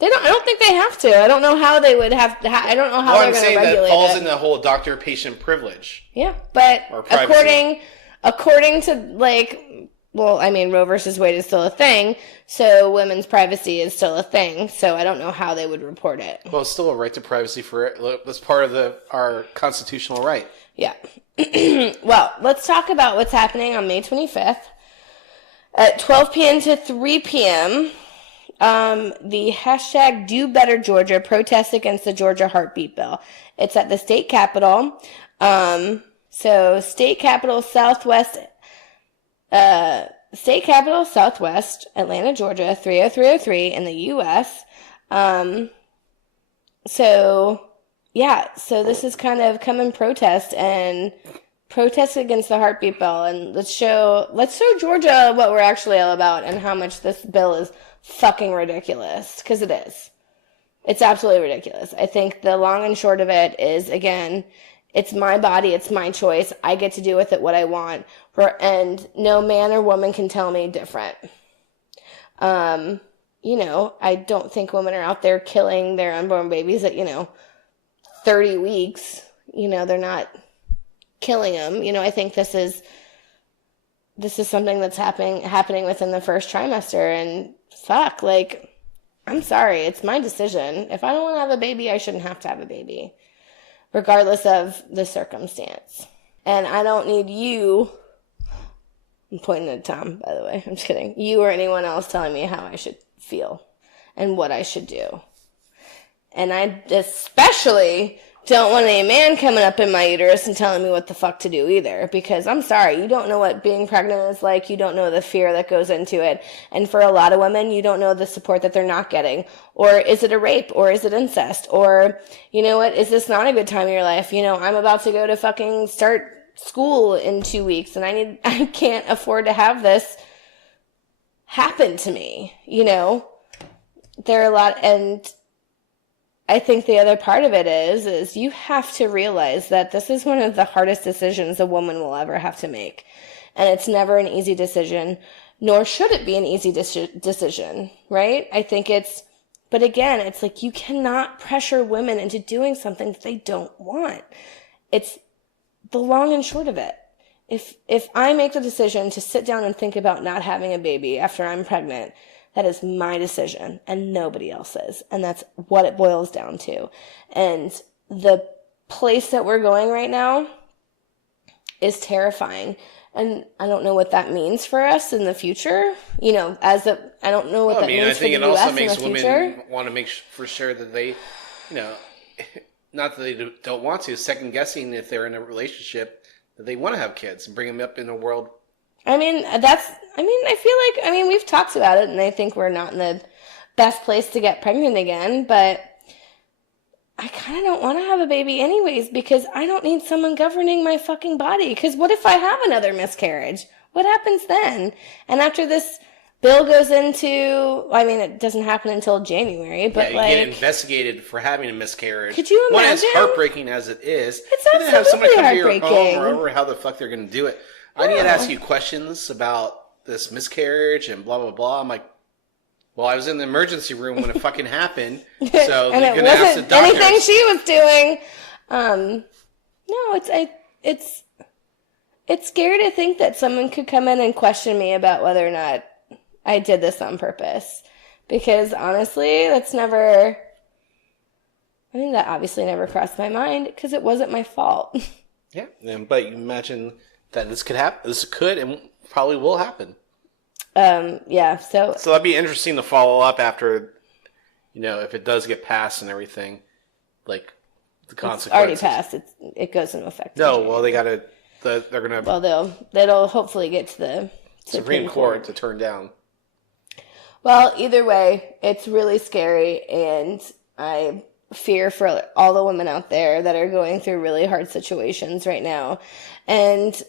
I don't think they have to. I don't know how they would have to. I don't know how they're going to regulate it. That falls in the whole doctor-patient privilege. Yeah, but according to, Roe versus Wade is still a thing, so women's privacy is still a thing, so I don't know how they would report it. Well, it's still a right to privacy for it. That's part of our constitutional right. Yeah. Well, let's talk about what's happening on May 25th. At 12 p.m. to 3 p.m., the hashtag Do Better Georgia protests against the Georgia heartbeat bill. It's at the state capitol. So State Capitol Southwest, Atlanta, Georgia, 30303 in the U.S. So this is kind of come and protest against the heartbeat bill, and let's show Georgia what we're actually all about and how much this bill is fucking ridiculous, because it is. It's absolutely ridiculous. I think the long and short of it is, again, it's my body, it's my choice. I get to do with it what I want, and no man or woman can tell me different. I don't think women are out there killing their unborn babies at, 30 weeks. They're not killing them. I think this is something that's happening within the first trimester, and fuck, I'm sorry, it's my decision. If I don't want to have a baby, I shouldn't have to have a baby, regardless of the circumstance. And I don't need you, I'm pointing at Tom, by the way, I'm just kidding, you or anyone else telling me how I should feel and what I should do. And I especially don't want any man coming up in my uterus and telling me what the fuck to do either, because I'm sorry, you don't know what being pregnant is like. You don't know the fear that goes into it. And for a lot of women, you don't know the support that they're not getting. Or is it a rape? Or is it incest? Or, is this not a good time in your life? I'm about to go to fucking start school in 2 weeks, and I can't afford to have this happen to me. There are a lot, and I think the other part of it is you have to realize that this is one of the hardest decisions a woman will ever have to make. And it's never an easy decision, nor should it be an easy decision, right? I think but again, it's like you cannot pressure women into doing something that they don't want. It's the long and short of it. If I make the decision to sit down and think about not having a baby after I'm pregnant, that is my decision and nobody else's. And that's what it boils down to. And the place that we're going right now is terrifying. And I don't know what that means for us in the future. I don't know what that means for the US in the future. I think it also makes women want to make for sure that they, not that they don't want to, second guessing if they're in a relationship, that they want to have kids and bring them up in a world. I feel like, we've talked about it, and I think we're not in the best place to get pregnant again, but I kind of don't want to have a baby anyways, because I don't need someone governing my fucking body, because what if I have another miscarriage? What happens then? And after this bill goes into, it doesn't happen until January, but you get investigated for having a miscarriage. Could you imagine? One, as heartbreaking as it is, it's absolutely have somebody come to your home or how the fuck they're going to do it. I need to ask you questions about this miscarriage and blah, blah, blah. I'm like, well, I was in the emergency room when it fucking happened, so and you're going to ask the doctor. Anything she was doing. No, it's scary to think that someone could come in and question me about whether or not I did this on purpose. Because honestly, that obviously never crossed my mind, because it wasn't my fault. Yeah, but you imagine that this could happen. This could and probably will happen. Yeah, so that'd be interesting to follow up after, if it does get passed and everything, like the consequences. It's already passed. It goes into effect. No, well, they're gonna. Well, they'll hopefully get to the Supreme Court to turn down. Well, either way, it's really scary, and I fear for all the women out there that are going through really hard situations right now. And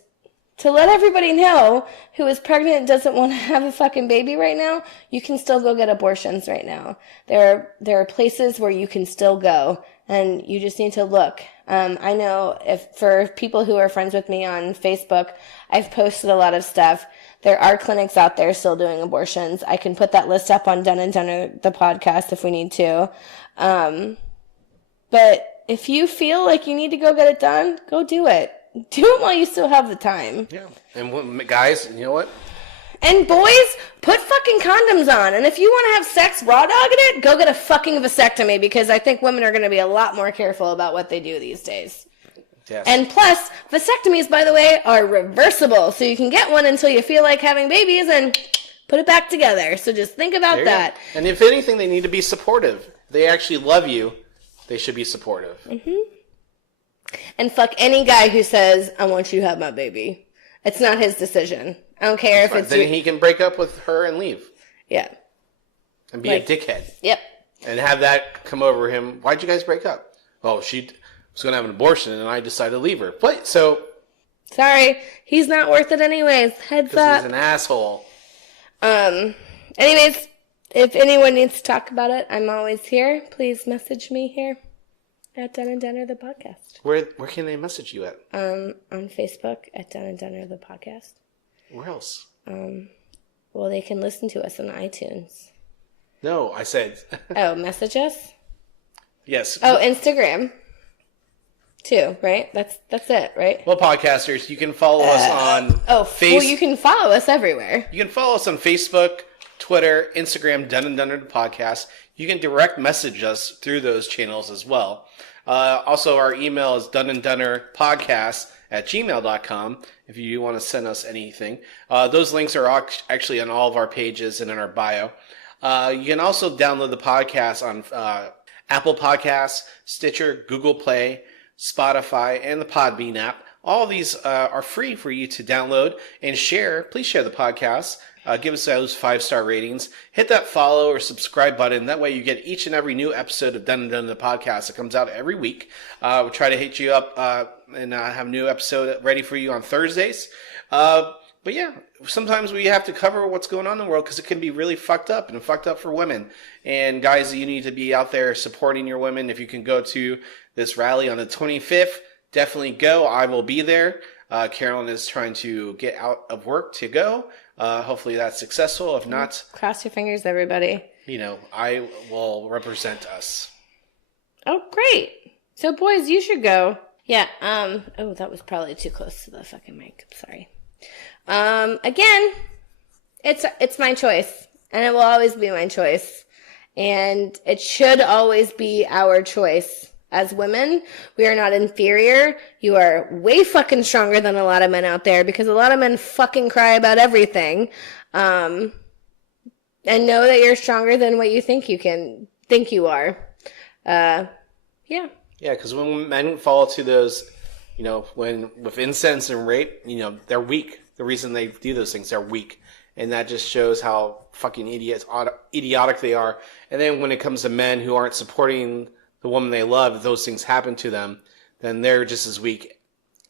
to let everybody know who is pregnant and doesn't want to have a fucking baby right now, you can still go get abortions right now. There are places where you can still go, and you just need to look. I know for people who are friends with me on Facebook, I've posted a lot of stuff. There are clinics out there still doing abortions. I can put that list up on Dun and Dunner, the podcast, if we need to. But if you feel like you need to go get it done, go do it. Do it while you still have the time. Yeah. And guys, you know what? And boys, put fucking condoms on. And if you want to have sex raw dogging it, go get a fucking vasectomy, because I think women are going to be a lot more careful about what they do these days. Yes. And plus, vasectomies, by the way, are reversible. So you can get one until you feel like having babies and put it back together. So just think about that. And if anything, they need to be supportive. They actually love you. They should be supportive. Mm-hmm. And fuck any guy who says, I want you to have my baby. It's not his decision. I don't care if it's... Then he can break up with her and leave. Yeah. And be a dickhead. Yep. And have that come over him. Why'd you guys break up? Oh, she was going to have an abortion and I decided to leave her. But, so... Sorry. He's not worth it anyways. Heads up. Because he's an asshole. Anyways, if anyone needs to talk about it, I'm always here. Please message me here at Dun and Dunner, the podcast. Where can they message you at? On Facebook at Dun and Dunner, the podcast. Where else? Well, they can listen to us on iTunes. No, I said... Oh, message us? Yes. Oh, Instagram. Too, right? That's it, right? Well, podcasters, you can follow us on... well, you can follow us everywhere. You can follow us on Facebook, Twitter, Instagram, Dun and Dunner, the podcast. You can direct message us through those channels as well. Also, our email is dunandunnerpodcast@gmail.com if you want to send us anything. Those links are actually on all of our pages and in our bio. You can also download the podcast on Apple Podcasts, Stitcher, Google Play, Spotify, and the Podbean app. All of these are free for you to download and share. Please share the podcast. Give us those 5-star ratings. Hit that follow or subscribe button. That way you get each and every new episode of Dun and Dunner, the podcast that comes out every week. We'll try to hit you up and have a new episode ready for you on Thursdays. But yeah, sometimes we have to cover what's going on in the world because it can be really fucked up and fucked up for women. And guys, you need to be out there supporting your women. If you can go to this rally on the 25th, definitely go. I will be there. Carolyn is trying to get out of work to go. Hopefully that's successful. If not... Cross your fingers, everybody. I will represent us. Oh, great. So, boys, you should go. Yeah, oh, that was probably too close to the fucking mic. I'm sorry. Again, it's my choice. And it will always be my choice. And it should always be our choice. As women, we are not inferior. You are way fucking stronger than a lot of men out there because a lot of men fucking cry about everything. And know that you're stronger than what you think you are. Yeah. Yeah, because when men fall to those, with incest and rape, they're weak. The reason they do those things, they're weak. And that just shows how fucking idiotic they are. And then when it comes to men who aren't supporting the woman they love, if those things happen to them, then they're just as weak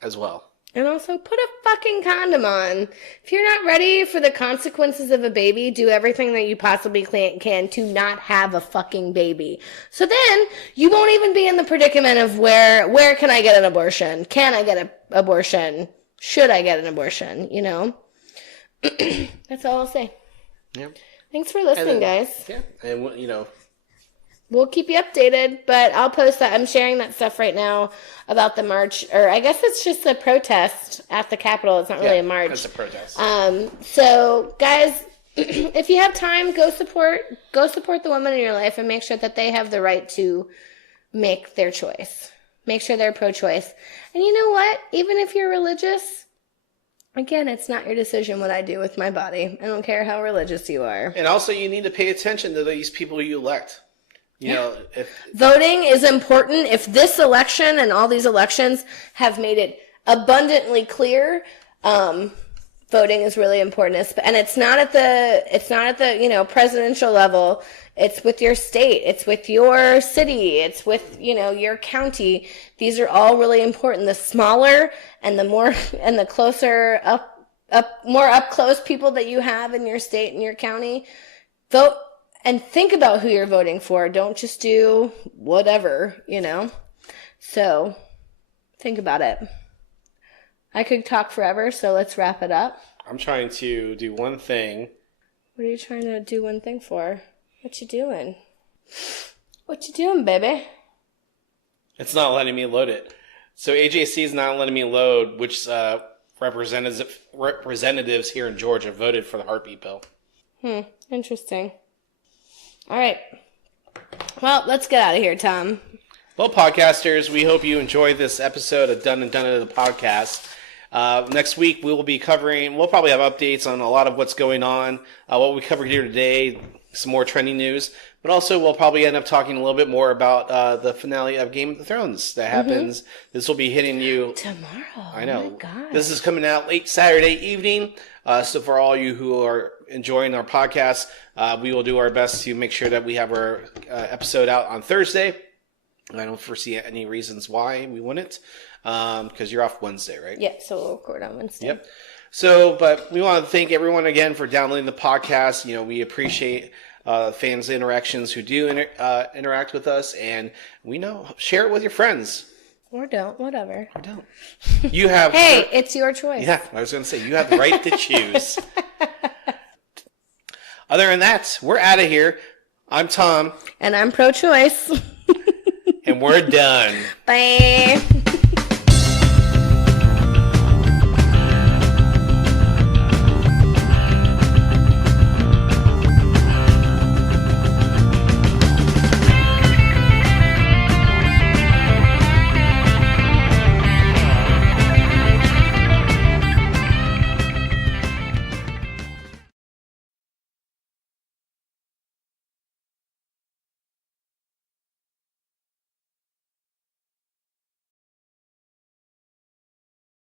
as well. And also, put a fucking condom on. If you're not ready for the consequences of a baby, do everything that you possibly can to not have a fucking baby. So then, you won't even be in the predicament of where can I get an abortion? Can I get an abortion? Should I get an abortion? That's all I'll say. Yeah. Thanks for listening, guys. Yeah, and we'll keep you updated, but I'll post that. I'm sharing that stuff right now about the march, or I guess it's just a protest at the Capitol. It's not really a march. It's a protest. So guys, if you have time, go support the women in your life and make sure that they have the right to make their choice. Make sure they're pro-choice. And you know what? Even if you're religious, Again, it's not your decision what I do with my body. I don't care how religious you are. And also, you need to pay attention to these people you elect. You know, voting is important. If this election and all these elections have made it abundantly clear, voting is really important. And it's not at the presidential level. It's with your state. It's with your city. It's with, your county. These are all really important. The smaller and the more and the closer more up close people that you have in your state and your county, vote and think about who you're voting for. Don't just do whatever, So think about it. I could talk forever, so let's wrap it up. I'm trying to do one thing. What are you trying to do one thing for? What you doing? What you doing, baby? It's not letting me load it. So AJC is not letting me load which representatives here in Georgia voted for the heartbeat bill. Interesting. All right. Well, let's get out of here, Tom. Well, podcasters, we hope you enjoyed this episode of Done and Done It, the podcast. Next week, we'll probably have updates on a lot of what's going on, what we covered here today, some more trending news, but also we'll probably end up talking a little bit more about the finale of Game of Thrones that happens. This will be hitting you tomorrow. I know. Oh my God. This is coming out late Saturday evening. So for all you who are enjoying our podcast, we will do our best to make sure that we have our episode out on Thursday. I don't foresee any reasons why we wouldn't, because you're off Wednesday, right? Yeah, so we'll record on Wednesday. Yep. So, but we want to thank everyone again for downloading the podcast. We appreciate fans' interactions who do interact with us, and share it with your friends. Or don't, whatever. Or don't. You have. Hey, it's your choice. Yeah, I was going to say, you have the right to choose. Other than that, we're out of here. I'm Tom. And I'm pro-choice. And we're done. Bye.